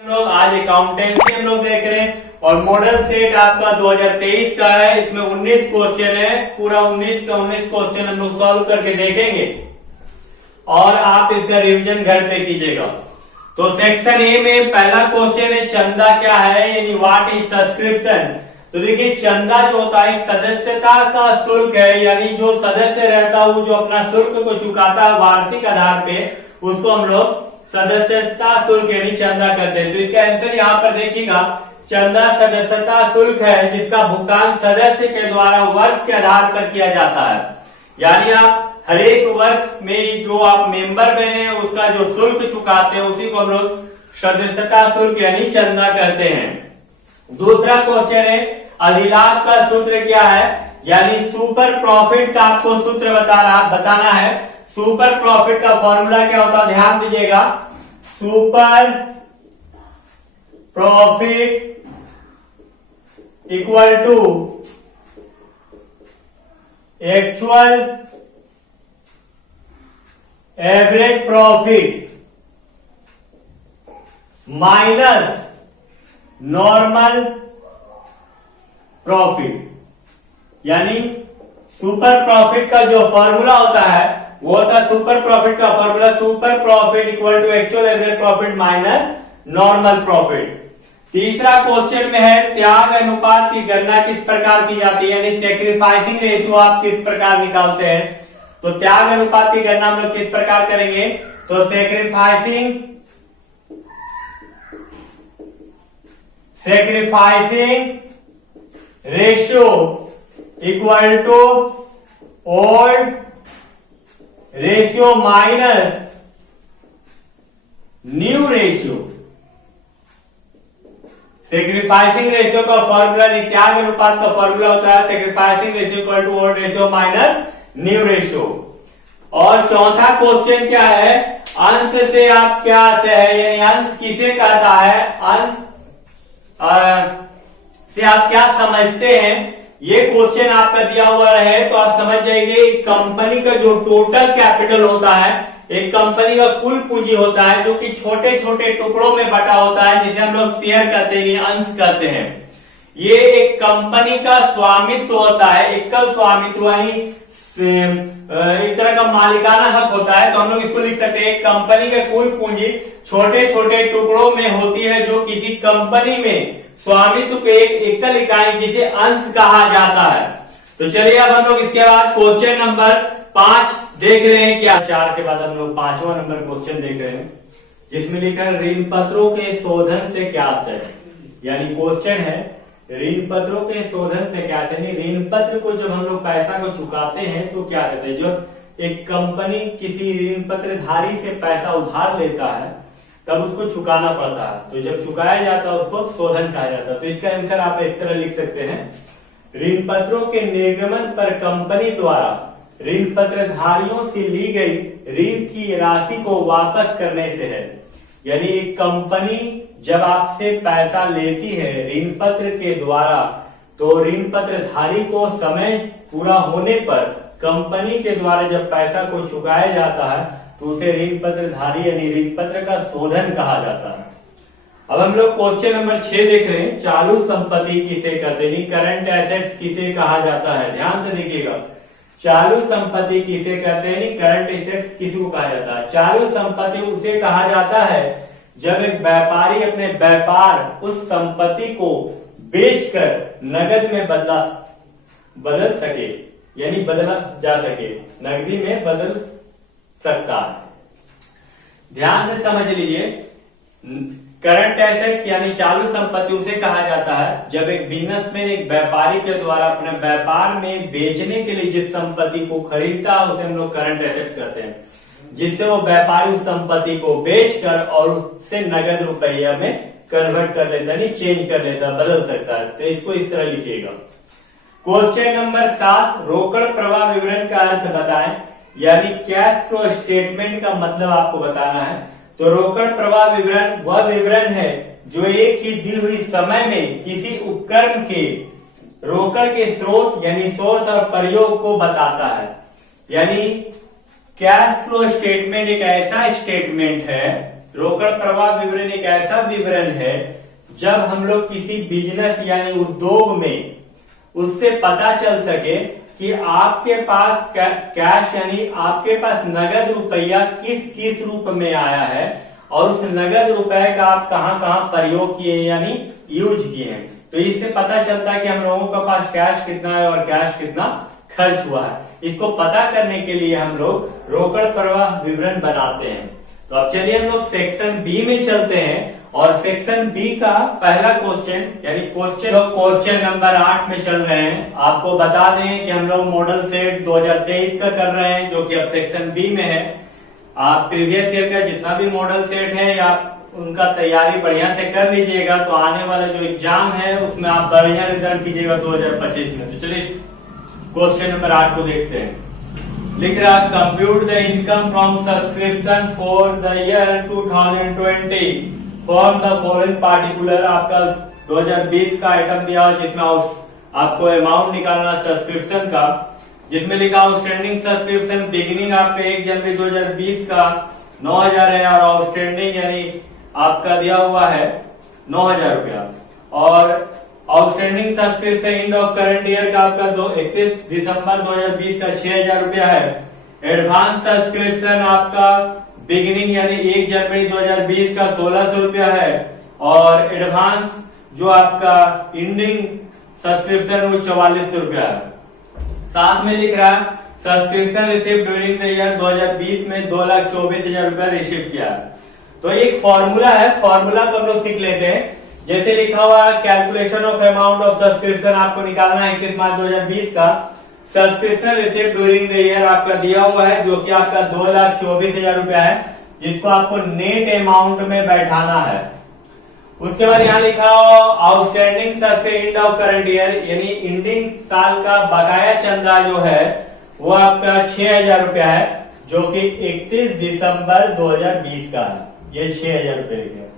हम लोग आज अकाउंटेंसी हम लोग देख रहे हैं और मॉडल सेट आपका 2023 का है। इसमें 19 क्वेश्चन है, पूरा 19 का 19 क्वेश्चन हम लोग सॉल्व करके देखेंगे और आप इसका रिवीजन घर पे कीजिएगा। तो सेक्शन ए में पहला क्वेश्चन है चंदा क्या है, यानी व्हाट इज सब्सक्रिप्शन। तो देखिए चंदा जो होता है सदस्यता का शुल्क है, यानी जो सदस्य रहता है वो जो अपना शुल्क को चुकाता है वार्षिक आधार पे, उसको हम लोग सदस्यता शुल्क यानी चंदा करते हैं। तो इसका आंसर यहाँ पर देखिएगा, चंदा सदस्यता शुल्क है जिसका भुगतान सदस्य के द्वारा वर्ष के आधार पर किया जाता है। यानी आप हर एक वर्ष में जो आप मेंबर बने हैं उसका जो शुल्क चुकाते हैं उसी को हम लोग सदस्यता शुल्क यानी चंदा कहते हैं। दूसरा क्वेश्चन है अधिलाभ का सूत्र क्या है, यानी सुपर प्रॉफिट का आपको सूत्र बताना है। सुपर प्रॉफिट का फॉर्मूला क्या होता है, ध्यान दीजिएगा। Super profit equal to actual average profit minus normal profit. यानी सुपर प्रॉफिट का जो फॉर्मूला होता है वो होता है सुपर प्रॉफिट का formula super profit equal to actual average profit minus normal profit. तीसरा क्वेश्चन में है त्याग अनुपात की गणना किस प्रकार की जाती है, यानी सेक्रीफाइसिंग रेशियो आप किस प्रकार निकालते हैं। तो त्याग अनुपात की गणना हम लोग किस प्रकार करेंगे, तो sacrificing ratio equal to old ratio minus new ratio. Sacrificing ratio का फॉर्मूला त्याग अनुपात का फॉर्मूला होता है sacrificing ratio equal to old ratio minus new ratio. और चौथा क्वेश्चन क्या है, अंश से आप क्या से है, यानी अंश किसे कहता है, अंश से आप क्या समझते हैं। ये क्वेश्चन आपका दिया हुआ है तो आप समझ जाएंगे एक कंपनी का जो टोटल कैपिटल होता है, एक कंपनी का कुल पूंजी होता है जो कि छोटे छोटे टुकड़ों में बटा होता है, जिसे हम लोग शेयर कहते हैं, अंश कहते हैं। ये एक कंपनी का स्वामित्व होता है, एकल स्वामित्व यानी एक तरह का मालिकाना हक होता है। तो हम लोग इसको लिख सकते हैं एक कंपनी का कुल पूंजी छोटे छोटे टुकड़ों में होती है जो किसी कंपनी में स्वामित्व पे एक एकल इकाई जिसे अंश कहा जाता है। तो चलिए अब हम लोग इसके बाद क्वेश्चन नंबर 5 देख रहे हैं। क्या 4 के बाद हम लोग 5वां नंबर क्वेश्चन देख रहे हैं जिसमें लिखा है ऋण पत्रों के शोधन से क्या आशय, यानी क्वेश्चन है ऋण पत्रों के शोधन से क्या आशय। ऋण पत्र को जब हम लोग पैसा को चुकाते हैं तो क्या कहते हैं, जो एक कंपनी किसी ऋण पत्रधारी से पैसा उधार लेता है तब उसको चुकाना पड़ता है, तो जब चुकाया जाता है उसको शोधन कहा जाता है। तो इसका आंसर आप इस तरह लिख सकते हैं, ऋण पत्रों के निर्गमन पर कंपनी द्वारा ऋण पत्रधारियों से ली गई ऋण की राशि को वापस करने से है। यानी एक कंपनी जब आपसे पैसा लेती है ऋण पत्र के द्वारा, तो ऋण पत्रधारी को समय पूरा होने पर कंपनी के द्वारा जब पैसा को चुकाया जाता है तो उसे ऋण पत्रधारी यानी ऋण पत्र का शोधन कहा जाता है। अब हम लोग क्वेश्चन नंबर 6 देख रहे हैं, चालू संपत्ति किसे कहते हैं, करंट एसेट्स किसे कहा जाता है। ध्यान से देखिएगा, चालू संपत्ति किसे कहते हैं, करंट एसेट्स किसी को कहा जाता है। चालू संपत्ति उसे कहा जाता है जब एक व्यापारी अपने व्यापार उस संपत्ति को बेचकर नगद में बदल सके, यानी बदला जा सके, नगदी में बदल सकता है। ध्यान से समझ लीजिए, करंट एसेट्स यानी चालू संपत्ति उसे कहा जाता है जब एक बिजनेसमैन एक व्यापारी के द्वारा अपने व्यापार में बेचने के लिए जिस संपत्ति को खरीदता है उसे हम लोग करंट एसेट्स कहते हैं, जिससे वो व्यापारी उस संपत्ति को बेचकर और उससे नगद रुपया में कन्वर्ट कर लेता है, चेंज कर लेता है, बदल सकता है। तो इसको इस तरह लिखिएगा। क्वेश्चन नंबर 7 रोकड़ प्रवाह विवरण का अर्थ बताएं, यानी कैश फ्लो स्टेटमेंट का मतलब आपको बताना है। तो रोकड़ प्रवाह विवरण वह विवरण है जो एक ही दी हुई समय में किसी उपकरण के रोकड़ के स्रोत यानी सोर्स और प्रयोग को बताता है। यानी कैश फ्लो स्टेटमेंट एक ऐसा स्टेटमेंट है रोकड़ प्रवाह विवरण एक ऐसा विवरण है जब हम लोग किसी बिजनेस यानी उद्योग में उससे पता चल सके कि आपके पास कैश यानी आपके पास नगद रुपया किस किस रूप में आया है और उस नगद रुपए का आप कहां कहां प्रयोग किए यानी यूज किए हैं। तो इससे पता चलता है कि हम लोगों के पास कैश कितना है और कैश कितना खर्च हुआ है। इसको पता करने के लिए हम लोग रोकड़ प्रवाह विवरण बनाते हैं। तो अब चलिए हम लोग सेक्शन बी में चलते हैं और सेक्शन बी का पहला क्वेश्चन यानी क्वेश्चन नंबर 8 में चल रहे हैं। आपको बता दें कि हम लोग मॉडल सेट 2023 का कर रहे हैं जो कि अब सेक्शन बी में है। आप प्रीवियस ईयर का जितना भी मॉडल सेट है या उनका तैयारी बढ़िया से कर लीजिएगा तो आने वाला जो एग्जाम है उसमें आप बढ़िया रिजल्ट कीजिएगा 2025 में। तो चलिए क्वेश्चन नंबर 8 को देखते हैं। लिख रहा compute the income from subscription for the year 2020 form the following particular. आपका 2020 का आइटम दिया हो जिसमें आपको अमाउंट निकालना सब्सक्रिप्शन का, जिसमें लिखा आउटस्टैंडिंग सब्सक्रिप्शन बिगिनिंग आपका 1 जनवरी 2020 का 9000 है और आउटस्टैंडिंग यानी आपका दिया हुआ है 9000 रुपया और outstanding subscription end of current year का आपका 31 दिसंबर 2020 का 6000 रुपया है। एडवांस सब्सक्रिप्शन आपका बिगिनिंग यानी 1 जनवरी 2020 का 1600 रुपया है और एडवांस जो आपका एंडिंग सब्सक्रिप्शन वो 4400 रुपया है। साथ में लिख रहा है subscription receive during the year 2020 में 2,24,000 रुपया रिसीव किया। तो एक फॉर्मूला है, फॉर्मूला को हम लोग सीख लेते हैं। जैसे लिखा हुआ है calculation of amount of subscription आपको निकालना है 21 मार्च 2020 का। Subscription receive during the year आपका दिया हुआ है जो कि आपका 2,24,000 रुपया है जिसको आपको नेट अमाउंट में बैठाना है। उसके बाद यहाँ लिखा हुआ outstanding subscription end of current year यानी इंडिंग साल का बकाया चंदा जो है वो आपका 6,000 रुपया है जो कि 31 दिसंबर 2020 का है। ये 6,000 रुपये लिखे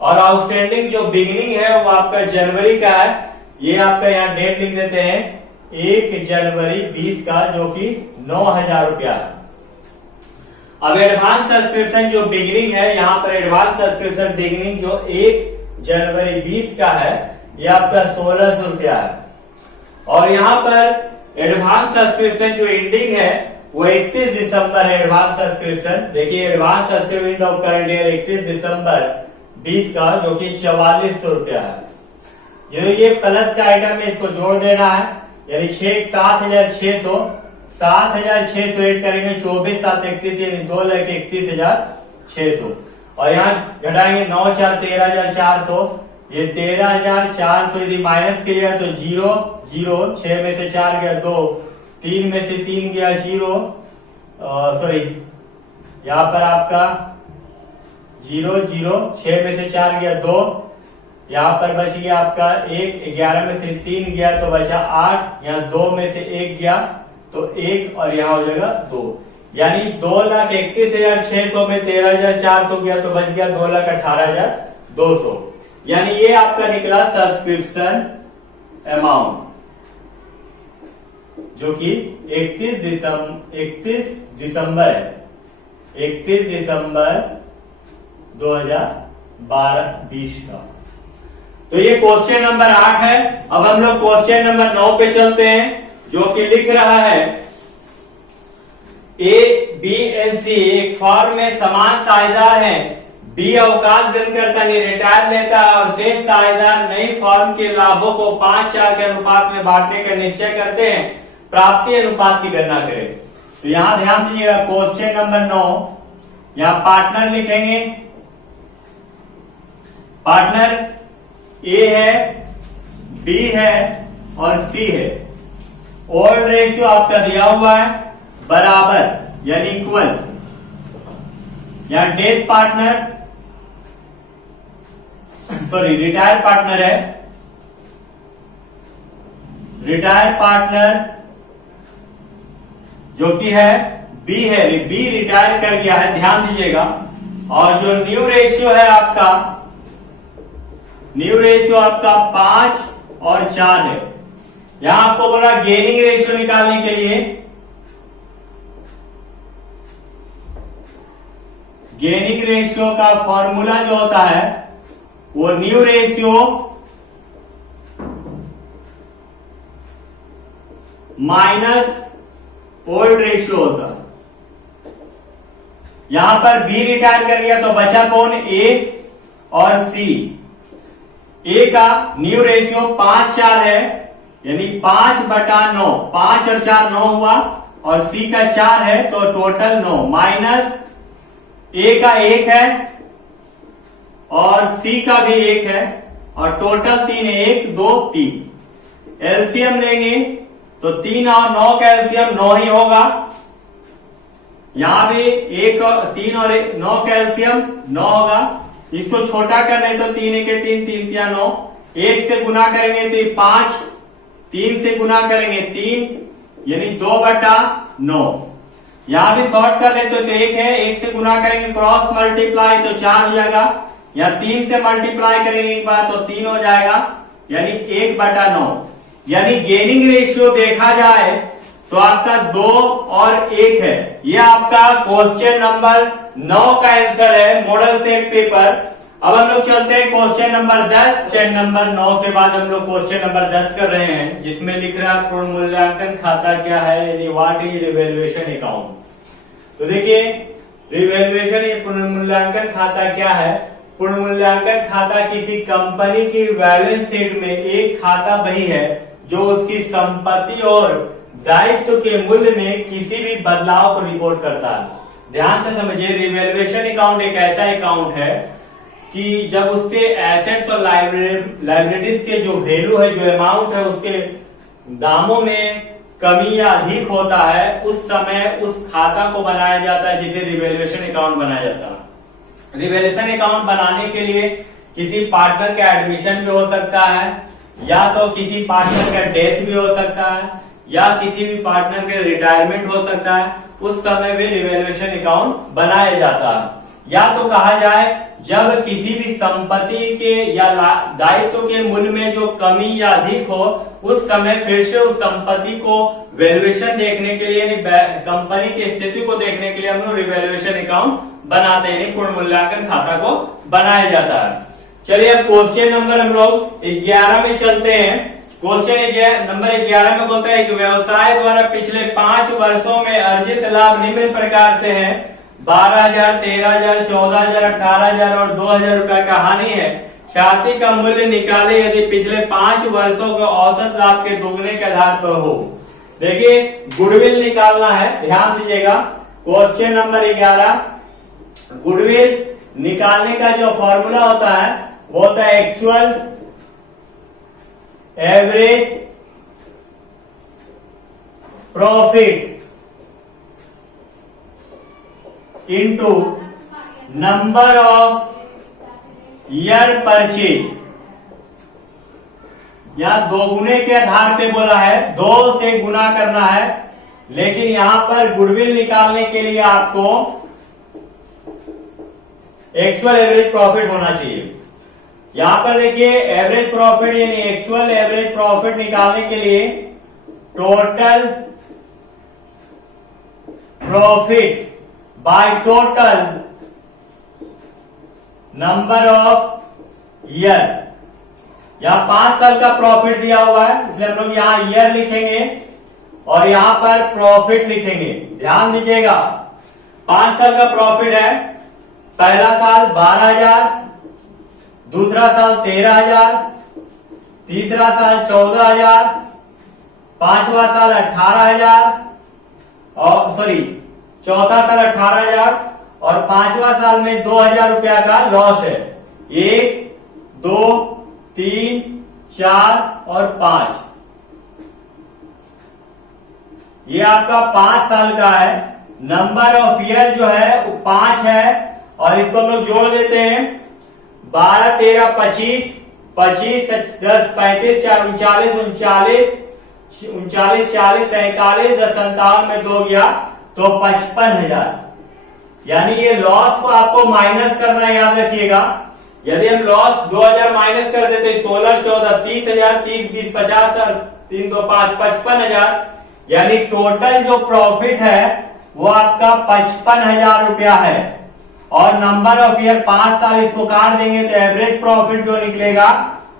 और आउटस्टैंडिंग जो बिगिनिंग है वो आपका जनवरी का है। ये आपका यहाँ डेट लिख देते हैं 1 जनवरी 20 का जो कि 9,000 रुपया है। अब एडवांस सब्सक्रिप्शन जो बिगिनिंग है यहाँ पर एडवांस सब्सक्रिप्शन बिगिनिंग जो 1 जनवरी 20 का है ये आपका 1,600 रुपया है और यहाँ पर एडवांस सब्सक्रिप्शन जो एंडिंग है वो 31 दिसंबर है। एडवांस सब्सक्रिप्शन देखिए advance subscription of current year 31 दिसंबर 20 का जो कि 4400 रुपया है। ये प्लस का आइटम है इसको जोड़ देना है यानी 7,600 7,600 ऐड करेंगे 24 7 31 यानी 2,31,600 और यहाँ घटाएंगे 9 4 13,400 ये 13,400 यदि माइनस किया तो 0 0 6 में से 4 गया 2 3 में से 3 गया 0 सॉरी यहाँ पर आपका 0 0 6 में से 4 गया 2 यहाँ पर बच गया आपका 1 11 में से 3 गया तो बचा 8 यहाँ 2 में से 1 गया तो 1 और यहाँ हो जाएगा 2 यानी 2,31,600 में 13,400 गया तो बच गया 2,18,200 यानी ये आपका निकला सब्सक्रिप्शन अमाउंट जो कि 31 दिसंबर है 31 दिसंबर 2020 का। तो ये क्वेश्चन नंबर 8 है। अब हम लोग क्वेश्चन नंबर 9 पे चलते हैं जो कि लिख रहा है ए बी एंड सी एक फॉर्म में समान साझेदार हैं। बी अवकाश ग्रहण करता नहीं रिटायर लेता है और शेष साझेदार नई फॉर्म के लाभों को 5-4 के अनुपात में बांटने का निश्चय करते हैं। प्राप्ति अनुपात की गणना करें। तो यहां ध्यान दीजिएगा क्वेश्चन नंबर 9 यहां पार्टनर लिखेंगे। पार्टनर ए है बी है और सी है। ओल्ड रेशियो आपका दिया हुआ है बराबर यानी इक्वल। यहां death partner sorry retire partner है। रिटायर पार्टनर जो कि है बी है बी रिटायर कर गया है ध्यान दीजिएगा। और जो न्यू रेशियो है आपका न्यू रेशियो आपका 5 और 4 है। यहां आपको बोला गेनिंग रेशियो निकालने के लिए गेनिंग रेशियो का फॉर्मूला जो होता है वो new ratio minus old ratio होता है। यहां पर बी रिटायर कर गया तो बचा कौन, ए और सी। ए का न्यू रेशियो 5:4 है, यानी 5/9, 5 और 4 9 हुआ, और सी का 4 है तो टोटल 9, माइनस ए का 1 है और सी का भी 1 है, और टोटल 3 है, 1 2 3। एलसीएम लेंगे तो 3 और 9 का एलसीएम 9 ही होगा। यहां भी 1 और 3 और 9 का एलसीएम 9 होगा। इसको छोटा कर ले तो 3 के 3, 3 या 9, 1 से गुना करेंगे तो 5, 3 से गुना करेंगे 3, यानी 2/9। यहां भी शॉर्ट कर ले तो 1 है, 1 से गुना करेंगे क्रॉस मल्टीप्लाई तो 4 हो जाएगा, या 3 से मल्टीप्लाई करेंगे एक बार तो 3 हो जाएगा, यानी 1/9। यानी गेनिंग रेशियो देखा जाए तो आपका 2 और 1 है। यह आपका क्वेश्चन नंबर 9 का आंसर है, मॉडल सेट पेपर। अब हम लोग चलते हैं क्वेश्चन नंबर 10। क्वेश्चन नंबर 9 के बाद हम लोग क्वेश्चन नंबर 10 कर रहे हैं, जिसमें लिख रहा है पूर्ण मूल्यांकन खाता क्या है, यानी व्हाट इज रिवैल्यूएशन अकाउंट। तो देखिए रिवैल्यूएशन या पूर्ण मूल्यांकन खाता क्या है। पूर्ण मूल्यांकन खाता किसी कंपनी की बैलेंस शीट में एक खाता वही है जो उसकी संपत्ति और दायित्व के मूल्य में किसी भी बदलाव को रिपोर्ट करता है। ध्यान से समझिए, रिवैल्यूएशन अकाउंट एक ऐसा अकाउंट है कि जब उसके एसेट्स और लायबिलिटीज के जो वैल्यू है, जो अमाउंट है, उसके दामों में कमी या अधिक होता है, उस समय उस खाता को बनाया जाता है जिसे रिवैल्यूएशन अकाउंट बनाया जाता है। रिवैल्यूएशन अकाउंट बनाने के लिए किसी पार्टनर का एडमिशन भी हो सकता है, या तो किसी पार्टनर का डेथ भी हो सकता है, या किसी भी पार्टनर के रिटायरमेंट हो सकता है। उस समय भी रिवैल्यूएशन अकाउंट बनाया जाता है। या तो कहा जाए जब किसी भी संपत्ति के या दायित्व के मूल्य में जो कमी या अधिक हो, उस समय फिर से उस संपत्ति को वैल्यूएशन देखने के लिए, कंपनी की स्थिति को देखने के लिए हम लोग रिवैल्यूएशन अकाउंट बनाते हैं, पूर्ण मूल्यांकन खाता को बनाया जाता है। चलिए अब क्वेश्चन नंबर हम लोग 11 में चलते हैं। क्वेश्चन नंबर 11 में बोलता है कि व्यवसाय द्वारा पिछले 5 वर्षों में अर्जित लाभ निम्न प्रकार से है, 12,000, 13,000, 14,000, 18,000 और 2,000 रुपया का हानि है। ख्याति का मूल्य निकाले यदि पिछले 5 वर्षों के औसत लाभ के दोगुने के आधार पर हो। देखिए गुडविल निकालना है, ध्यान दीजिएगा। क्वेश्चन नंबर 11, गुडविल निकालने का जो फॉर्मूला होता है वो होता है actual average profit into number of year purchase. या दोगुने के आधार पे बोला है, 2 से गुना करना है, लेकिन यहां पर गुडविल निकालने के लिए आपको एक्चुअल एवरेज प्रॉफिट होना चाहिए। यहां पर देखिए एवरेज प्रॉफिट यानी एक्चुअल एवरेज प्रॉफिट निकालने के लिए total profit by total number of year. यहां 5 साल का प्रॉफिट दिया हुआ है, इसलिए हम लोग यहां ईयर लिखेंगे और यहां पर प्रॉफिट लिखेंगे। ध्यान दीजिएगा 5 साल का प्रॉफिट है, पहला साल 12,000, दूसरा साल 13,000, तीसरा साल 14,000, पांचवा साल 18,000 और चौथा साल 18,000 और पांचवा साल में 2,000 रुपया का लॉस है। 1 2 3 4 और 5, ये आपका 5 साल का है। नंबर ऑफ ईयर जो है वो 5 है और इसको हम लोग जोड़ देते हैं। 12 13 25, 25 10 35 4 39 39 40 47 10 57 में 2 गया तो 55,000। यानी ये लॉस को आपको माइनस करना है, याद रखिएगा। यदि हम लॉस 2,000 माइनस कर देते 16 14 30,000, 30 20 50 और 3 2 5 55,000, यानी टोटल जो प्रॉफिट है वो आपका 55,000 रुपया है। और नंबर ऑफ ईयर 5 साल इसको काट देंगे तो एवरेज प्रॉफिट जो निकलेगा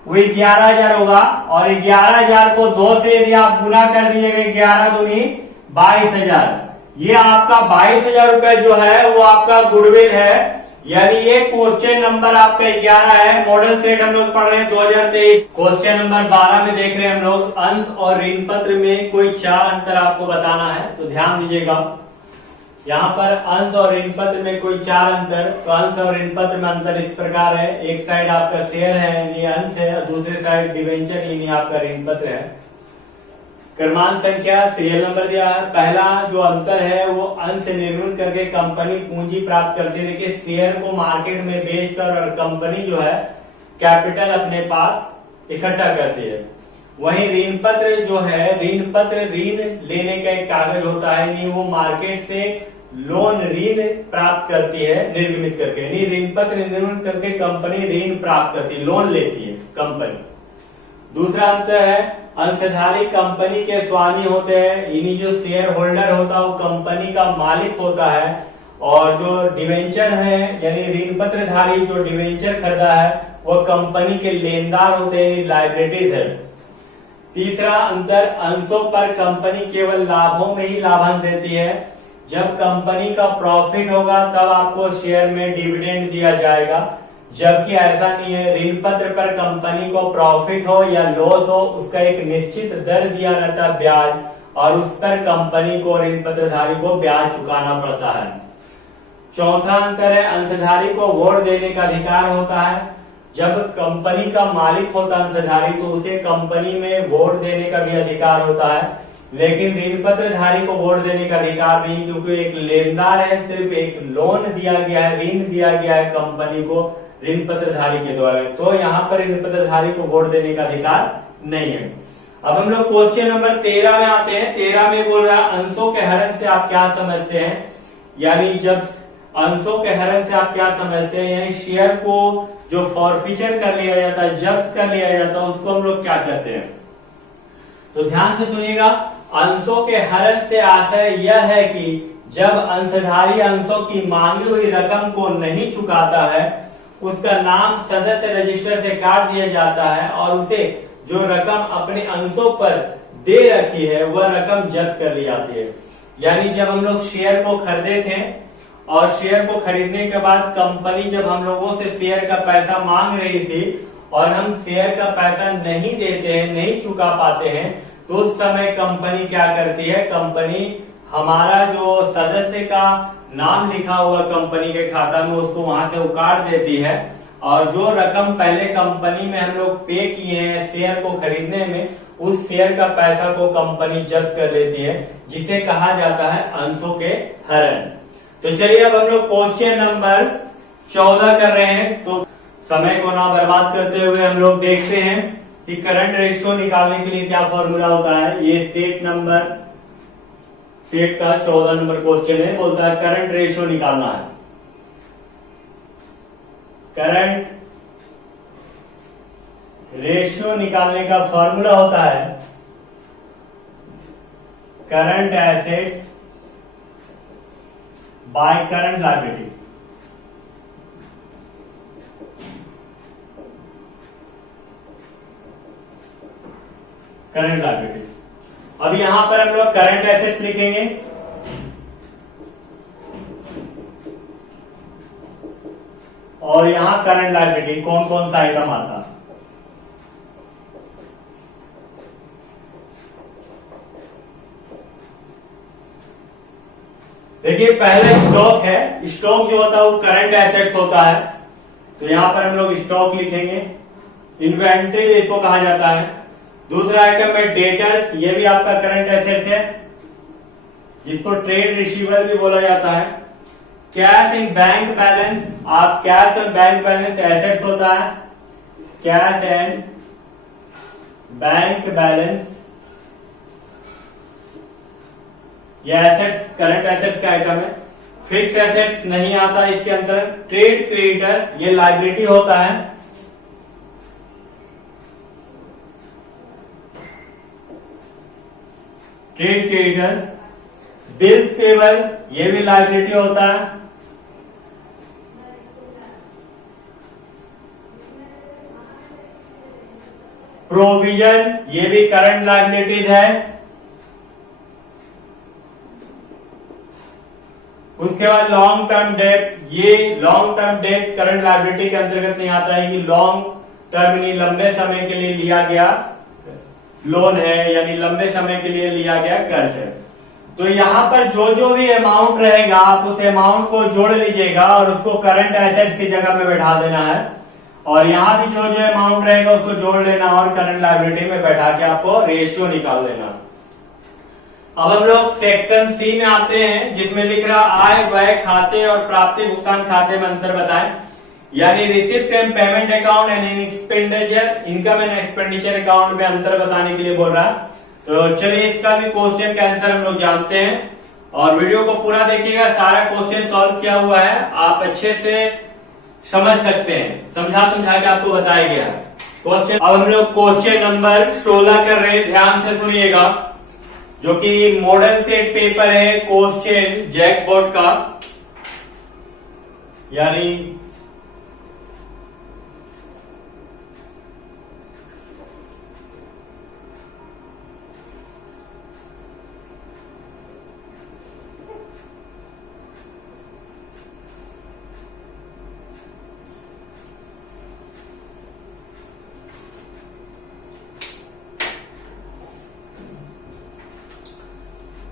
वो 11,000 होगा। और 11,000 को 2 से यदि आप गुना कर दीजिएगा, 11 दूनी 22,000, ये आपका 22,000 रुपए जो है वो आपका गुडविल है। यानी ये क्वेश्चन नंबर आपका 11 है। मॉडल सेट हम लोग पढ़ रहे हैं 2023। क्वेश्चन नंबर 12 में देख रहे हैं हम लोग, अंश और ऋण पत्र में कोई 4 अंतर आपको बताना है, तो ध्यान दीजिएगा। यहाँ पर अंश और ऋण पत्र में कोई 4 अंतर, तो अंश और ऋण पत्र में अंतर इस प्रकार है। एक साइड आपका शेयर है, ये अंश है, और दूसरे साइड डिवेंचर यानी आपका ऋण पत्र है। क्रमांक संख्या सीरियल नंबर दिया है। पहला जो अंतर है वो अंश निर्मित करके कंपनी पूंजी प्राप्त करती है। देखिए, शेयर को मार्केट में बेचकर और कंपनी जो है कैपिटल अपने पास इकट्ठा करती है। वहीं ऋण पत्र जो है, ऋण पत्र ऋण लेने का एक कागज होता है, नहीं वो मार्केट से लोन ऋण प्राप्त करती है निर्गमित करके। नहीं, ऋण पत्र निर्मित करके कंपनी ऋण प्राप्त करती है, लोन लेती है कंपनी। दूसरा अंतर है, अंशधारी कंपनी के स्वामी होते हैं, इन्हीं जो शेयर होल्डर होता है वो कंपनी का मालिक होता है। और जो डिवेंचर है यानी ऋण पत्रधारी जो डिवेंचर खरीदा है वो कंपनी के लेनदार होते हैं, लायबिलिटीज है। तीसरा अंतर, अंशों पर कंपनी केवल लाभों में ही लाभांश देती है। जब कंपनी का प्रॉफिट होगा तब आपको शेयर में डिविडेंड दिया जाएगा, जबकि ऐसा नहीं है। ऋण पत्र पर कंपनी को प्रॉफिट हो या लॉस हो, उसका एक निश्चित दर दिया रहता है ब्याज, और उस पर कंपनी को ऋण पत्रधारी को ब्याज चुकाना पड़ता है। चौथा अंतर है, अंशधारी को वोट देने का अधिकार होता है। जब कंपनी का मालिक होता है अंशधारी तो उसे कंपनी में वोट देने का भी अधिकार होता है, लेकिन ऋण पत्रधारी को वोट देने का अधिकार नहीं, क्योंकि एक लेनदार है, सिर्फ एक लोन दिया गया है, ऋण दिया गया है कंपनी को ऋण पत्रधारी के द्वारा, तो यहाँ पर ऋण पत्रधारी को वोट देने का अधिकार नहीं है। अब हम लोग क्वेश्चन नंबर 13 में आते हैं। 13 में बोल रहा है, अंशों के हरण से आप क्या समझते हैं। यानी जब अंशों के हरण से आप क्या समझते हैं, यानी शेयर को जो फॉरफीचर कर लिया जाता है, जब्त कर लिया जाता है, उसको हम लोग क्या कहते हैं। तो ध्यान से सुनिएगा, अंशों के हरण से आशय यह है कि जब अंशधारी अंशों की मांगी हुई रकम को नहीं चुकाता है, उसका नाम सदस्य रजिस्टर से काट दिया जाता है और उसे जो रकम अपने अंशों पर दे रखी है वह रकम जब्त कर ली जाती है। यानी जब हम लोग शेयर को खरीदे थे और शेयर को खरीदने के बाद कंपनी जब हम लोगों से शेयर का पैसा मांग रही थी और हम शेयर का पैसा नहीं देते हैं, नहीं चुका पाते हैं, तो उस समय कंपनी क्या करती है, कंपनी हमारा जो सदस्य का नाम लिखा हुआ कंपनी के खाता में उसको वहां से उकाट देती है, और जो रकम पहले कंपनी में हम लोग पे किए हैं शेयर को खरीदने में, उस शेयर का पैसा को कंपनी जब्त कर लेती है, जिसे कहा जाता है अंशों के हरण। तो चलिए अब हम लोग क्वेश्चन नंबर 14 कर रहे हैं। तो समय को ना बर्बाद करते हुए हम लोग देखते हैं कि करंट रेशियो निकालने के लिए क्या फॉर्मूला होता है। ये सेट का 14 नंबर क्वेश्चन है। बोलता है करंट रेशियो निकालना है। करंट रेशियो निकालने का फॉर्मूला होता है current asset by current liability. Current liability. अब यहां पर हम लोग करंट एसेट्स लिखेंगे और यहां करंट लायबिलिटी कौन कौन सा आइटम आता है। देखिए पहला स्टॉक है। स्टॉक जो होता है वो करंट एसेट्स होता है, तो यहां पर हम लोग स्टॉक लिखेंगे। इन्वेंटरी इसको कहा जाता है। दूसरा आइटम है डेटर्स, ये भी आपका करंट एसेट्स है, जिसको ट्रेड रिसीवेबल भी बोला जाता है। कैश इन बैंक बैलेंस, आप cash and bank balance assets होता है। कैश एंड बैंक बैलेंस ये एसेट्स करंट एसेट्स का आइटम है। फिक्स एसेट्स नहीं आता इसके अंदर। ट्रेड क्रेडिटर ये लायबिलिटी होता है। Trade creditors. बिल्स पेबल ये भी लायबिलिटी होता है। प्रोविजन, ये भी करंट लायबिलिटीज है। उसके बाद लॉन्ग टर्म डेट, ये long term debt current liability के अंतर्गत नहीं आता है कि लॉन्ग टर्म यानी लंबे समय के लिए लिया गया लोन है, यानी लंबे समय के लिए लिया गया कर्ज है। तो यहाँ पर जो जो भी अमाउंट रहेगा आप उस अमाउंट को जोड़ लीजिएगा और उसको करंट एसेट्स की जगह में बैठा देना है, और यहाँ भी जो जो अमाउंट रहेगा उसको जोड़ लेना और करंट लायबिलिटी में बैठा के आपको रेशियो निकाल लेना। अब हम लोग सेक्शन सी में आते हैं, जिसमें लिख रहा आय व्यय खाते और प्राप्ति भुगतान खाते में अंतर बताएं, यानी receipt and payment account and expenditure income and expenditure account में अंतर बताने के लिए बोल रहा है। तो चलिए इसका भी क्वेश्चन का आंसर हम लोग जानते हैं, और वीडियो को पूरा देखिएगा, सारा क्वेश्चन सॉल्व किया हुआ है, आप अच्छे से समझ सकते हैं, समझा के आपको बताया गया है क्वेश्चन। अब हम लोग क्वेश्चन नंबर 16 कर रहे हैं, ध्यान से सुनिएगा, जो कि मॉडल सेट पेपर है क्वेश्चन जैक बोर्ड का, यानी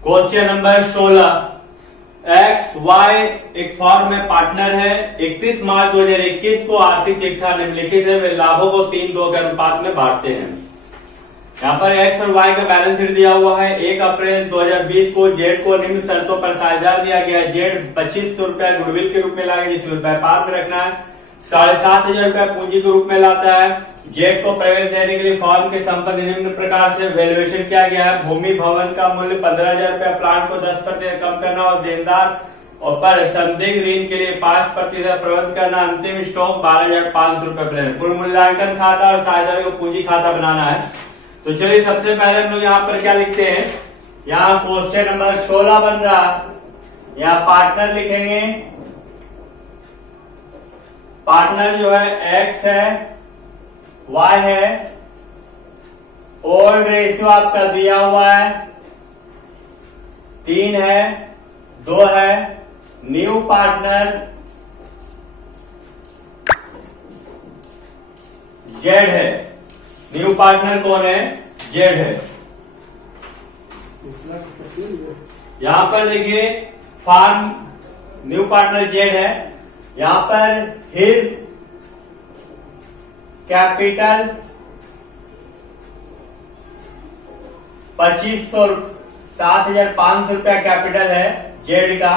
क्वेश्चन नंबर 16। एक्स वाई एक फॉर्म में पार्टनर है। 31 मार्च 2021 को आर्थिक चिट्ठा निम्नलिखित है, वे लाभों को 3-2 के अनुपात में बांटते हैं। यहाँ पर एक्स और वाई का बैलेंस शीट दिया हुआ है। 1 अप्रैल 2020 को जेड को निम्न शर्तों पर साझेदार दिया गया। जेड 2500 रुपया गुडविल के रूप में लाएगा, जिसमें व्यापार में रखना है। 7,500 रुपया पूंजी के रूप में लाता है। जेड को प्रवेश देने के लिए फॉर्म के संपत्ति निम्न प्रकार से वैल्यूएशन किया गया है। भूमि भवन का मूल्य 15,000 रुपया, प्लांट को 10% कम करना और देनदार और पर संदिग्ध ऋण के लिए 5% प्रबंध करना। अंतिम स्टॉक 12,500 रुपए। पूर्व मूल्यांकन खाता और साझेदार को पूंजी खाता बनाना है। तो चलिए सबसे पहले हम लोग यहाँ पर क्या लिखते हैं, यहाँ क्वेश्चन नंबर 16 बन रहा, यहाँ पार्टनर लिखेंगे। पार्टनर जो है एक्स है, वाई है, ओल्ड रेशियो आपका दिया हुआ है 3 है, 2 है। न्यू पार्टनर जेड है। न्यू पार्टनर कौन है? जेड है। यहां पर देखिए फार्म न्यू पार्टनर जेड है। यहां पर हिज कैपिटल 2500 7,500 रुपया कैपिटल है जेड का,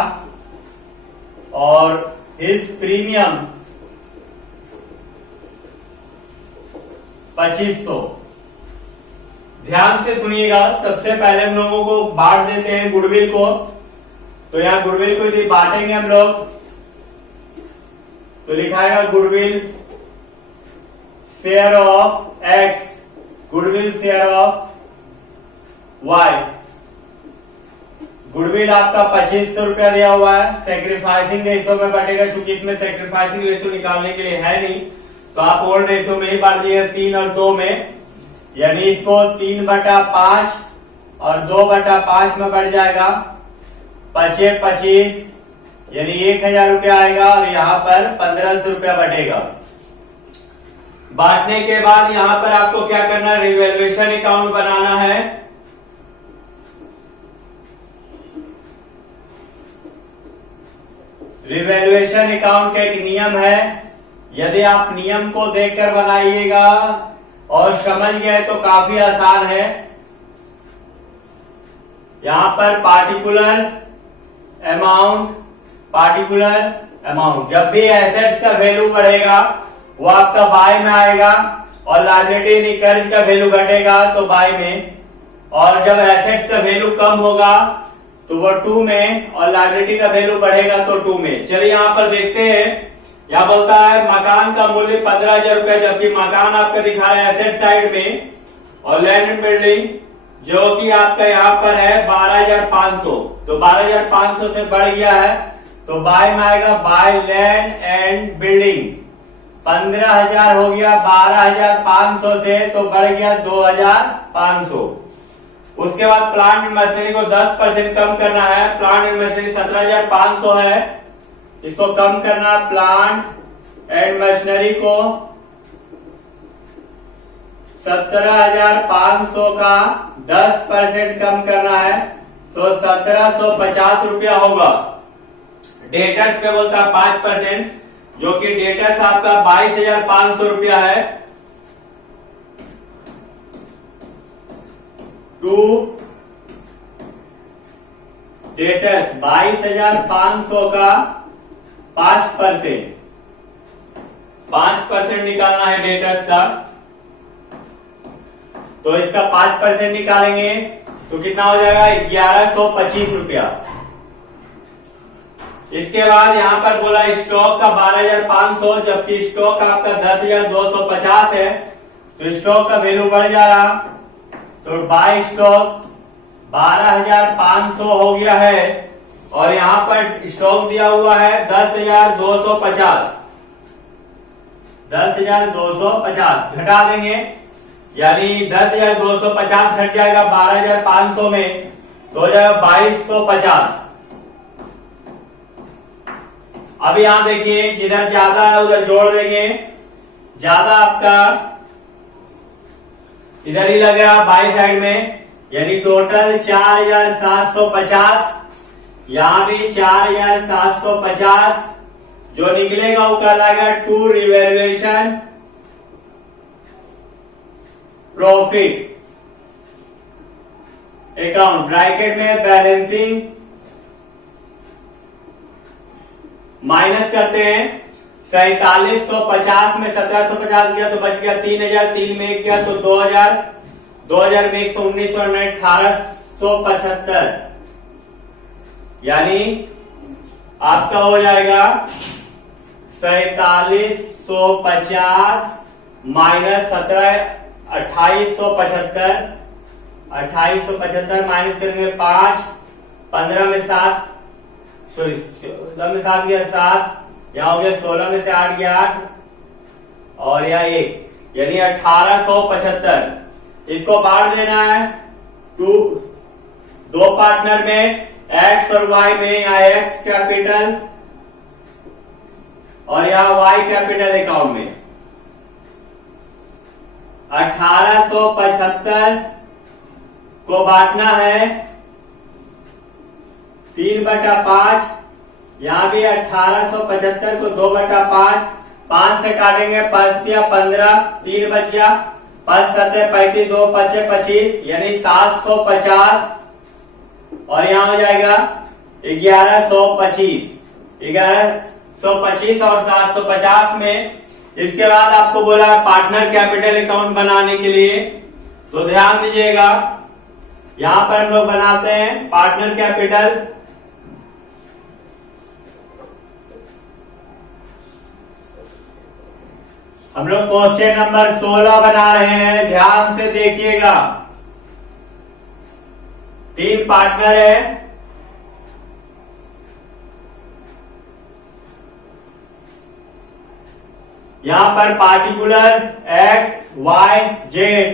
और हिज प्रीमियम 2500। ध्यान से सुनिएगा, सबसे पहले हम लोगों को बांट देते हैं गुडविल को। तो यहां गुडविल को यदि बांटेंगे हम लोग तो लिखाएगा goodwill share of X, goodwill share of Y. Goodwill आपका 2500 रुपया दिया हुआ है। सेक्रीफाइसिंग रेशियो में बटेगा, चूंकि इसमें सेक्रीफाइसिंग रेशियो निकालने के लिए है नहीं, तो आप ओल्ड रेशियो में ही बांट दिए 3 और 2 में, यानी इसको 3/5 और 2/5 में बढ़ जाएगा। 25 यानी 1,000 रुपया आएगा, और यहाँ पर 1,500 रुपया बटेगा। बांटने के बाद यहां पर आपको क्या करना है, रिवैल्यूएशन अकाउंट बनाना है। रिवैल्यूएशन अकाउंट का एक नियम है, यदि आप नियम को देखकर बनाइएगा और समझ गए तो काफी आसान है। यहां पर पार्टिकुलर अमाउंट, जब भी एसेट्स का वैल्यू बढ़ेगा वो आपका बाय में आएगा, और लायबिलिटी यानी कर्ज का वैल्यू घटेगा तो बाय में, और जब एसेट्स का वैल्यू कम होगा तो वो 2 में, और लायबिलिटी का वैल्यू बढ़ेगा तो 2 में। चलिए यहाँ पर देखते हैं, यहाँ बोलता है मकान का मूल्य 15,000 रुपया, जबकि मकान आपका दिखा रहा है एसेट साइड में, और लैंड एंड बिल्डिंग जो कि आपका यहाँ पर है 12,500, तो 12,500 से बढ़ गया है तो बाय में आएगा बाय लैंड एंड बिल्डिंग। 15,000 हो गया 12,500 से, तो बढ़ गया 2,500। उसके बाद प्लांट एंड मशीनरी को 10% कम करना है। प्लांट एंड मशीनरी 17,500 है, इसको कम करना। प्लांट एंड मशीनरी को 17,500 का 10% कम करना है, तो 1,750 रुपया होगा। डेटर्स पे बोलता है 5%, जो कि डेटर्स आपका 22,500 रुपया है। टू डेटर्स 22,500 का 5% निकालना है डेटर्स का। तो इसका 5% निकालेंगे तो कितना हो जाएगा 1,125 रुपया। इसके बाद यहां पर बोला स्टॉक का 12,500, जबकि स्टॉक आपका 10,250 है, तो स्टॉक का वैल्यू बढ़ जा रहा, तो बाय स्टॉक 12,500 हो गया है। और यहां पर स्टॉक दिया हुआ है 10,250, 10,250 घटा देंगे, यानी 10,250 घट जाएगा 12,500 में, तो हो जाएगा 2,250। अब यहां देखिए, जिधर ज्यादा है उधर जोड़ देंगे। ज्यादा आपका इधर ही लगेगा बाई साइड में, यानी टोटल 4,750, यहां भी 4,750। जो निकलेगा वो कहलाएगा to revaluation profit account. Bracket में बैलेंसिंग माइनस करते हैं। 4,750 में 1,750 गया तो बच गया 3,000, 3 में 1 गया तो 2,000, 2,000 में 100, 1900, 1,875, यानी आपका हो जाएगा 4,750 माइनस 2,875, 2,875 माइनस करेंगे 5, 15 में 7, सॉरी 10 में 7 गया 7, यहां हो गया 16 में से 8 गया 8, और यह 1, यानी 1,875। इसको बांट देना है दो पार्टनर में, एक्स और वाई में। यहाँ एक्स कैपिटल और यहाँ वाई कैपिटल अकाउंट में। 1,875 को बांटना है 3/5, यहां भी 1,875 को 2/5, 5 से काटेंगे 5 या 15, 3 बच गया, 5 7 35, 2 5 25, यानी 750, और यहां हो जाएगा 1,125, 1,125 और 750 में। इसके बाद आपको बोला पार्टनर कैपिटल अकाउंट बनाने के लिए, तो ध्यान दीजिएगा, यहां पर हम लोग बनाते हैं पार्टनर कैपिटल। हम लोग क्वेश्चन नंबर 16 बना रहे हैं, ध्यान से देखिएगा। 3 पार्टनर है, यहां पर particular X Y Z,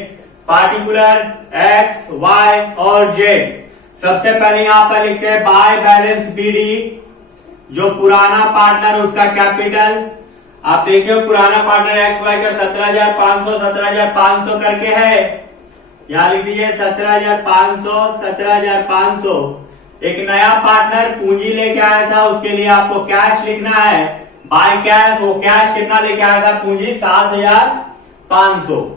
particular X Y और जेड। सबसे पहले यहां पर लिखते हैं बाय बैलेंस बीडी, जो पुराना पार्टनर उसका कैपिटल। आप देखिए पुराना पार्टनर एक्स वाई का 17,500 करके है, यहां लिख दीजिए 17,500। एक नया पार्टनर पूंजी लेके आया था, उसके लिए आपको कैश लिखना है बाय कैश। वो कैश कितना लेके आया था पूंजी 7,500,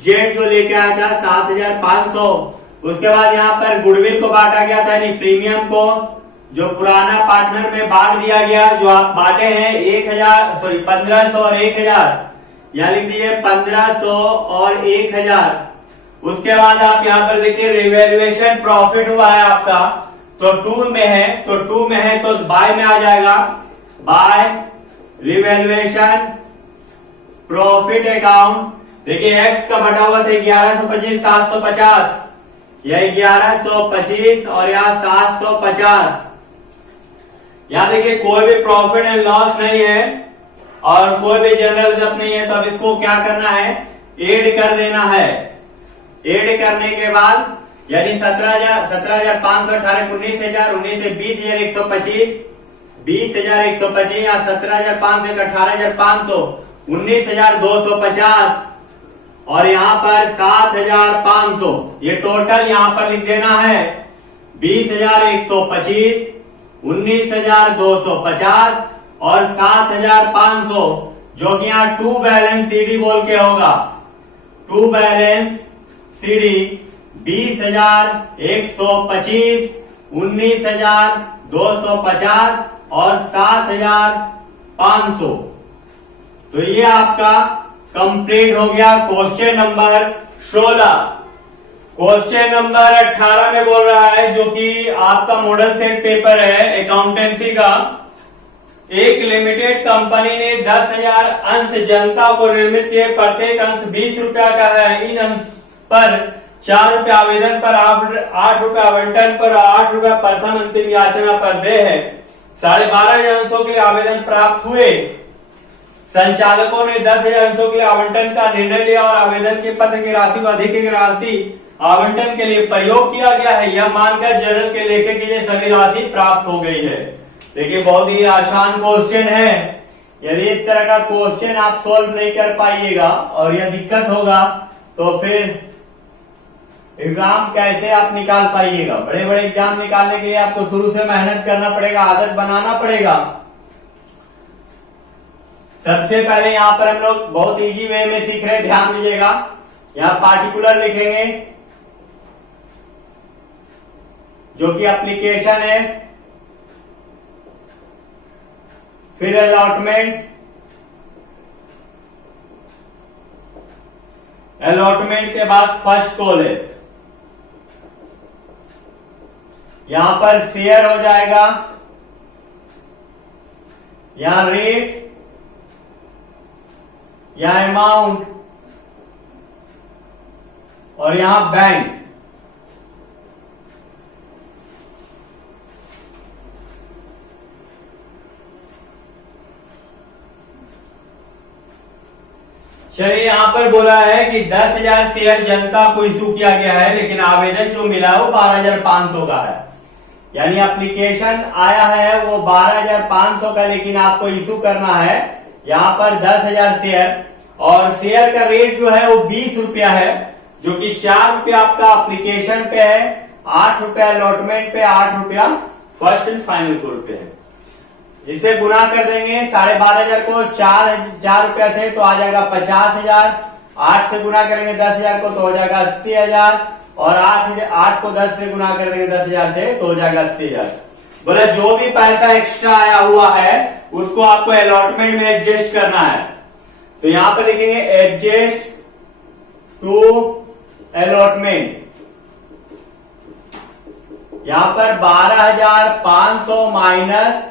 जेड जो लेके आया था 7,500। उसके बाद यहाँ पर गुडविल को बांटा गया था, यानी प्रीमियम को, जो पुराना पार्टनर में बांट दिया गया। जो आप बांटे हैं 1500 और 1,000, यहाँ लिख दीजिए 1500 और 1,000। उसके बाद आप यहाँ पर देखिए रिवैल्यूएशन प्रॉफिट हुआ है आपका, तो 2 में है, तो बाय में आ जाएगा, बाय रिवैल्यूएशन प्रॉफिट अकाउंट। देखिए एक्स का बटा हुआ था 1,125, 750, यह 1,125 और यहाँ 750। यहां देखिए कोई भी प्रॉफिट एंड लॉस नहीं है, और कोई भी जनरल जब नहीं है तो अब इसको क्या करना है, ऐड कर देना है। ऐड करने के बाद यानी 17,500 18 19,000 19 से 20,125 20,125 या 17,500 18,500 19,250 और यहाँ पर 7,500 ये टोटल यहाँ पर लिख देना है। 20,125 19,250 और 7,500 जो कि यहाँ टू बैलेंस सीडी बोल के होगा। टू बैलेंस सीडी 20,125 19,250 और 7,500। तो ये आपका कंप्लीट हो गया क्वेश्चन नंबर 16। क्वेश्चन नंबर 18 में बोल रहा है, जो कि आपका मॉडल सेट पेपर है अकाउंटेंसी का। एक लिमिटेड कंपनी ने 10,000 अंश जनता को निर्मित किए, प्रत्येक अंश 20 रुपया का है। इन अंश पर 4 रुपया आवेदन पर, 8 रुपया आवंटन पर, 8 रुपया प्रथम अंतिम याचना पर दे है। 12,500 अंशों के लिए आवेदन प्राप्त हुए। संचालकों ने 10,000 अंशों के लिए आवंटन का निर्णय लिया और आवेदन के पत्र की राशि व अधिक की राशि आवंटन के लिए प्रयोग किया गया है, यह मानकर जनरल के लेखे के लिए सभी राशि प्राप्त हो गई है। देखिए बहुत ही आसान क्वेश्चन है। यदि इस तरह का क्वेश्चन आप सोल्व नहीं कर पाइएगा और यह दिक्कत होगा तो फिर एग्जाम कैसे आप निकाल पाइएगा। बड़े बड़े एग्जाम निकालने के लिए आपको शुरू से मेहनत करना पड़ेगा, आदत बनाना पड़ेगा। सबसे पहले यहाँ पर हम लोग बहुत इजी वे में सीख रहे हैं, ध्यान दीजिएगा। यहाँ पार्टिकुलर लिखेंगे जो कि एप्लीकेशन है, फिर अलॉटमेंट, अलॉटमेंट के बाद फर्स्ट कॉल है। यहां पर शेयर हो जाएगा, यहां रेट, यहां अमाउंट और यहां बैंक। चलिए यहां पर बोला है कि 10,000 शेयर जनता को इशू किया गया है, लेकिन आवेदन जो मिला है वो 12,500 का है। यानी एप्लीकेशन आया है वो 12,500 का, लेकिन आपको इशू करना है यहाँ पर 10,000 शेयर। और शेयर का रेट जो है वो 20 रुपया है, जो कि 4 रुपया आपका एप्लीकेशन पे है, 8 रुपया अलॉटमेंट पे, 8 रुपया फर्स्ट एंड फाइनल कॉल पे है। इसे गुना कर देंगे 12,500 को 4 रुपया से तो आ जाएगा 50,000। 8 से गुना करेंगे 10,000 को तो हो जाएगा 80,000 और 8 को 10 से गुना कर देंगे 10,000 से तो हो जाएगा 80,000। बोले जो भी पैसा एक्स्ट्रा आया हुआ है उसको आपको अलॉटमेंट में एडजस्ट करना है। तो यहां पर लिखेंगे एडजस्ट टू अलॉटमेंट। यहां पर 12,500 माइनस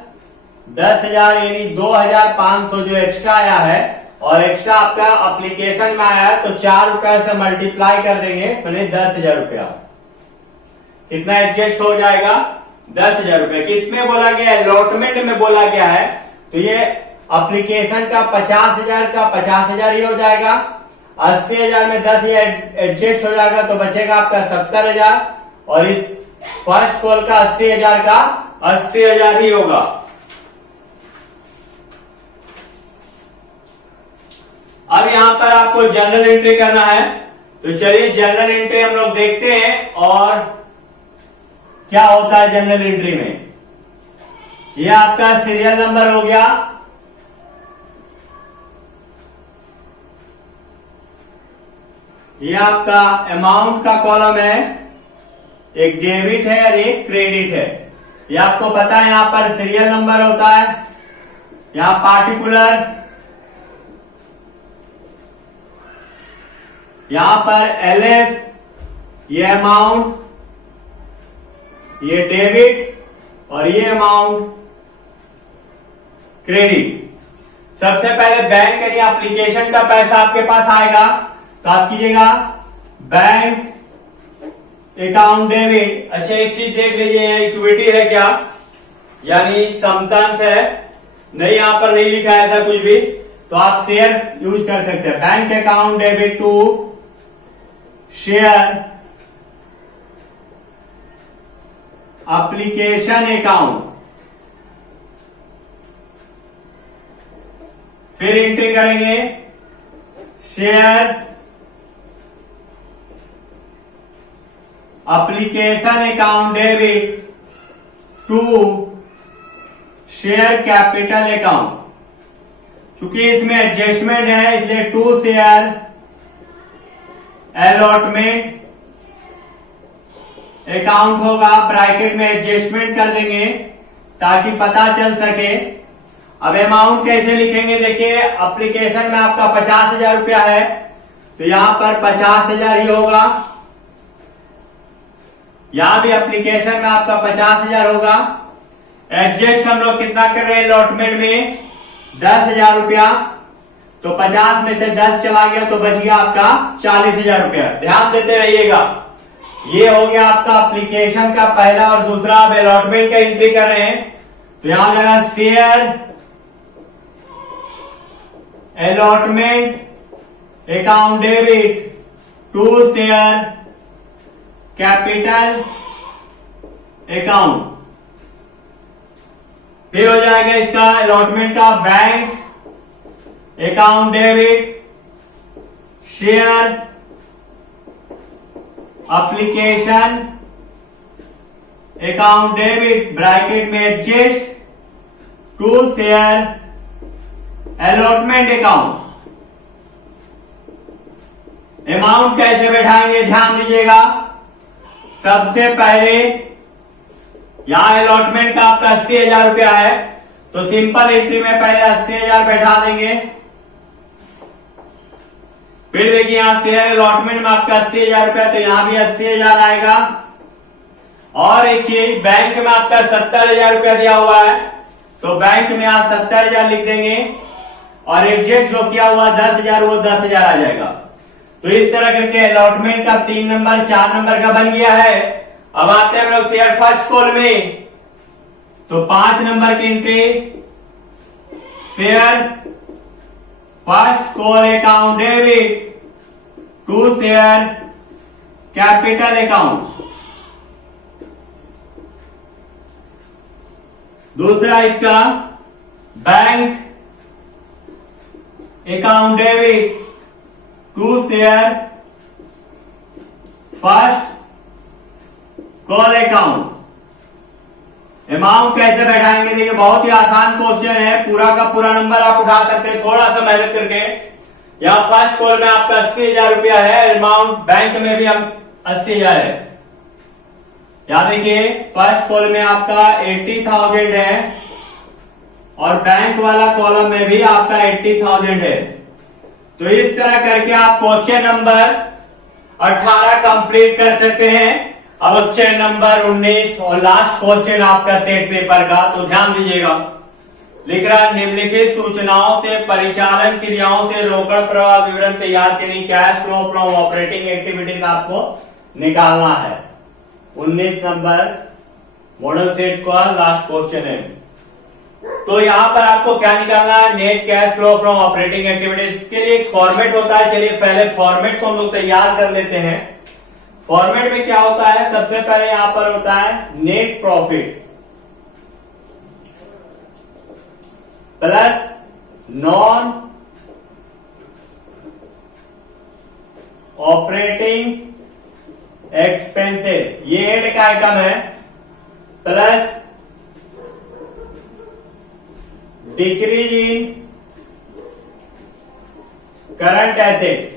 10,000 यानी 2,500 जो एक्स्ट्रा आया है, और एक्स्ट्रा आपका एप्लीकेशन में आया है तो 4 रुपया से मल्टीप्लाई कर देंगे यानी 10,000 रुपया। कितना एडजस्ट हो जाएगा? 10,000 रुपया। किसमें बोला गया है? अलॉटमेंट में बोला गया है। तो ये एप्लीकेशन का 50,000 का 50,000 ही हो जाएगा। 80,000 में 10,000 एडजस्ट हो जाएगा तो बचेगा आपका 70,000 और इस फर्स्ट कॉल का 80,000 का 80,000 ही होगा। अब यहां पर आपको जर्नल एंट्री करना है। तो चलिए जर्नल एंट्री हम लोग देखते हैं और क्या होता है जर्नल एंट्री में। यह आपका सीरियल नंबर हो गया, यह आपका अमाउंट का कॉलम है, एक डेबिट है और एक क्रेडिट है। यह आपको पता है यहां पर सीरियल नंबर होता है, यहां पार्टिकुलर, यहां पर एलएफ, ये अमाउंट, ये डेबिट और ये अमाउंट क्रेडिट। सबसे पहले बैंक यानी एप्लीकेशन का पैसा आपके पास आएगा तो आप कीजिएगा बैंक अकाउंट डेबिट। अच्छा एक चीज देख लीजिए, इक्विटी है क्या, यानी समतांश है, नहीं, यहां पर नहीं लिखा है ऐसा कुछ भी, तो आप शेयर यूज कर सकते हैं। Bank account debit to share application account, फिर एंट्री करेंगे share application account debit to share capital account. क्योंकि इसमें एडजस्टमेंट है इसलिए टू शेयर अलॉटमेंट अकाउंट होगा, ब्रैकेट में एडजस्टमेंट कर देंगे ताकि पता चल सके। अब अमाउंट कैसे लिखेंगे, देखिए एप्लीकेशन में आपका 50,000 रुपया है तो यहां पर 50,000 ही होगा, यहां भी एप्लीकेशन में आपका 50,000 होगा। एडजस्ट हम लोग कितना कर रहे हैं अलॉटमेंट में 10,000 रुपया, तो 50 में से 10 चला गया तो बच गया आपका 40,000 रुपया। ध्यान देते रहिएगा। ये हो गया आपका एप्लीकेशन का पहला, और दूसरा आप अलॉटमेंट का एंट्री कर रहे हैं तो यहां लगा share allotment account debit to share capital account. फिर हो जाएगा इसका अलॉटमेंट का bank account debit share application account debit bracket में adjust to share allotment account. Amount कैसे बैठाएंगे ध्यान दीजिएगा। सबसे पहले यहां अलॉटमेंट का आपका 80,000 रुपया है तो सिंपल एंट्री में पहले 80,000 बैठा देंगे। फिर देखिए यहां शेयर अलॉटमेंट में आपका 80,000 रुपया तो यहां भी 80,000 आएगा। और देखिए बैंक में आपका 70,000 रुपया दिया हुआ है तो बैंक में यहां 70,000 लिख देंगे और एडजस्ट जो किया हुआ 10,000 वो 10,000 आ जाएगा। तो इस तरह करके अलॉटमेंट का 3 नंबर 4 नंबर का बन गया है। अब आते हैं हम लोग शेयर फर्स्ट कॉल में, तो 5 नंबर की entry share first call account debit to share capital account. दूसरा इसका bank account debit to share first call account. Amount कैसे बैठाएंगे, देखिए बहुत ही आसान क्वेश्चन है, पूरा का पूरा नंबर आप उठा सकते हैं थोड़ा सा मेहनत करके। यहां फर्स्ट कॉल में आपका 80,000 रुपया है, अमाउंट बैंक में भी हम 80,000 है। यहां देखिए फर्स्ट कॉल में आपका 80,000 है और बैंक वाला कॉलम में भी आपका 80,000 है। तो इस तरह करके आप क्वेश्चन नंबर 18 कंप्लीट कर सकते हैं। अब क्वेश्चन नंबर 19 और लास्ट क्वेश्चन आपका सेट पेपर का, तो ध्यान दीजिएगा। लिख रहा निम्नलिखित सूचनाओं से परिचालन क्रियाओं से रोकड़ प्रवाह विवरण तैयार करनी, cash flow from operating activities आपको निकालना है। 19 नंबर मॉडल सेट का लास्ट क्वेश्चन है। तो यहां पर आपको क्या निकालना है, net cash flow from operating activities. के लिए एक फॉर्मेट होता है, चलिए पहले फॉर्मेट को हम लोग तैयार कर लेते हैं। फॉर्मेट में क्या होता है, सबसे पहले यहां पर होता है net profit plus non operating expenses, ये एड का आइटम है, plus decrease in current asset,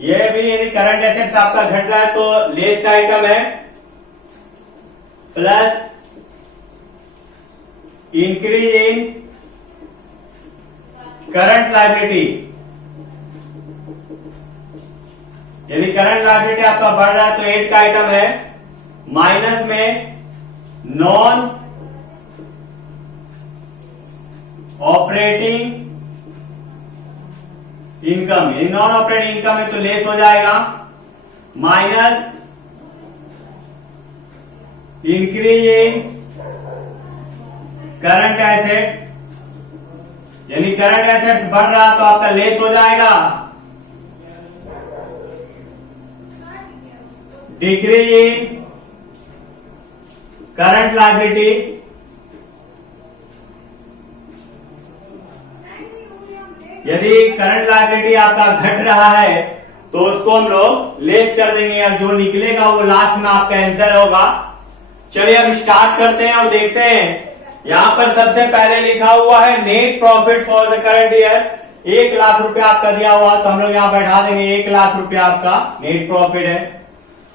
ये भी यदि करंट एसेट्स आपका घट रहा है तो लेस का आइटम है, plus increase in current liability, यदि करंट लायबिलिटी आपका बढ़ रहा है तो 8 का आइटम है, माइनस में नॉन ऑपरेटिंग इनकम, ये नॉन ऑपरेटिंग इनकम है तो लेस हो जाएगा, minus increase in current asset, यानी करंट एसेट्स बढ़ रहा तो आपका लेस हो जाएगा। डिक्रीज इन करंट लायबिलिटी, यदि करंट लायबिलिटी आपका घट रहा है तो उसको हम लोग लेस कर देंगे और जो निकलेगा वो लास्ट में आपका आंसर होगा। चलिए अब स्टार्ट करते हैं और देखते हैं। यहां पर सबसे पहले लिखा हुआ है net profit for the current year, 1 lakh रुपया आपका दिया हुआ तो हम लोग यहां बैठा देंगे 1 लाख रुपया आपका नेट प्रॉफिट है।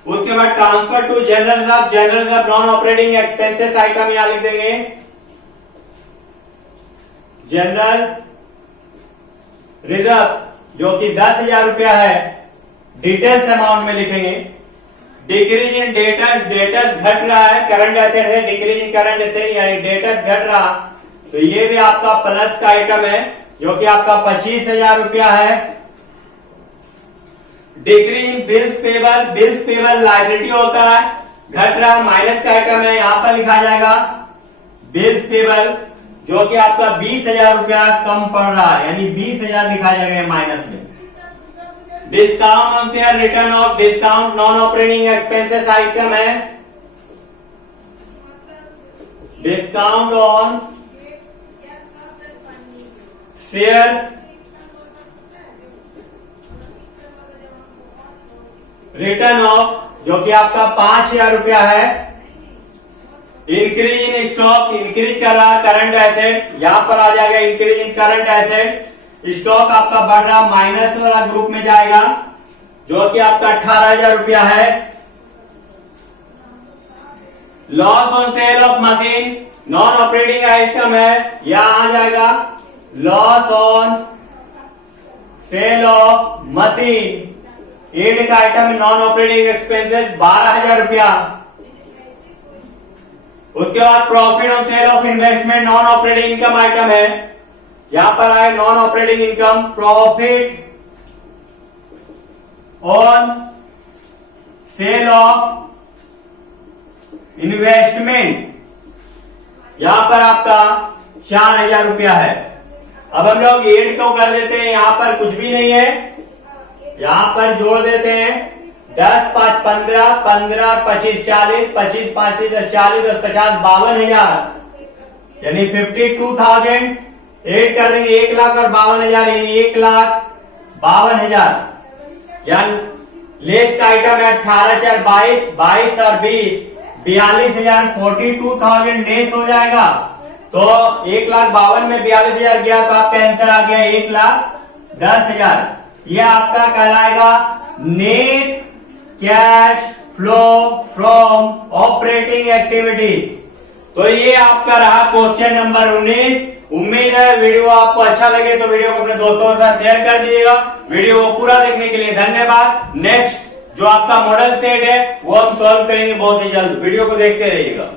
उसके बाद transfer to general reserve, general reserve non operating expenses item यहां लिख देंगे जनरल रिजर्व जो कि 10,000 रुपया है, डिटेल्स अमाउंट में लिखेंगे। डिक्रीज इन डेटर्स, डेटर्स घट रहा है, करंट एसेट है, डिक्रीज इन करंट एसेट यानी डेटर्स घट रहा तो ये भी आपका प्लस का आइटम है जो कि आपका 25,000 रुपया है। Decrease in bills payable, bills payable liability होता है, घट रहा माइनस का आइटम है, यहां पर लिखा जाएगा बिल्स पेबल जो कि आपका 20,000 रुपया कम पड़ रहा है, यानी 20,000 लिखा जाएगा माइनस में। Discount on share written off, discount non operating expenses item है, discount on share written off जो कि आपका 5,000 रुपया है। इंक्रीज इन स्टॉक, इंक्रीज कर रहा करंट एसेट, यहां पर आ जाएगा increase in current asset, stock आपका बढ़ रहा माइनस वाला ग्रुप में जाएगा जो कि आपका 18,000 रुपया है। Loss on sale of machine non operating item है, यहां आ जाएगा loss on sale of machine, add का आइटम नॉन ऑपरेटिंग एक्सपेंसेस 12,000 रुपया। उसके बाद profit on sale of investment non operating income item है, यहां पर आए non operating income, profit on sale of investment, यहां पर आपका 4,000 रुपया है। अब हम लोग एड को कर देते हैं, यहां पर कुछ भी नहीं है, यहां पर जोड़ देते हैं 10, 5, 15, 15, 25, 40, 25, 35, 40 और 50, 52,000 यानी 52,000 एड कर देंगे 1 लाख और 52,000 यानी 1,52,000। यानी लेस का आइटम है 18, 4, 22, 22 और 20, 42,000, 42,000 लेस हो जाएगा तो 1,52,000 में 42,000 गया तो आपका आंसर आ गया 1,10,000। यह आपका कहलाएगा net cash flow from operating activity. तो ये आपका रहा क्वेश्चन नंबर 19। उम्मीद है वीडियो आपको अच्छा लगे तो वीडियो को अपने दोस्तों के साथ शेयर कर दीजिएगा। वीडियो को पूरा देखने के लिए धन्यवाद। नेक्स्ट जो आपका मॉडल सेट है वो हम सॉल्व करेंगे बहुत ही जल्द, वीडियो को देखते रहिएगा।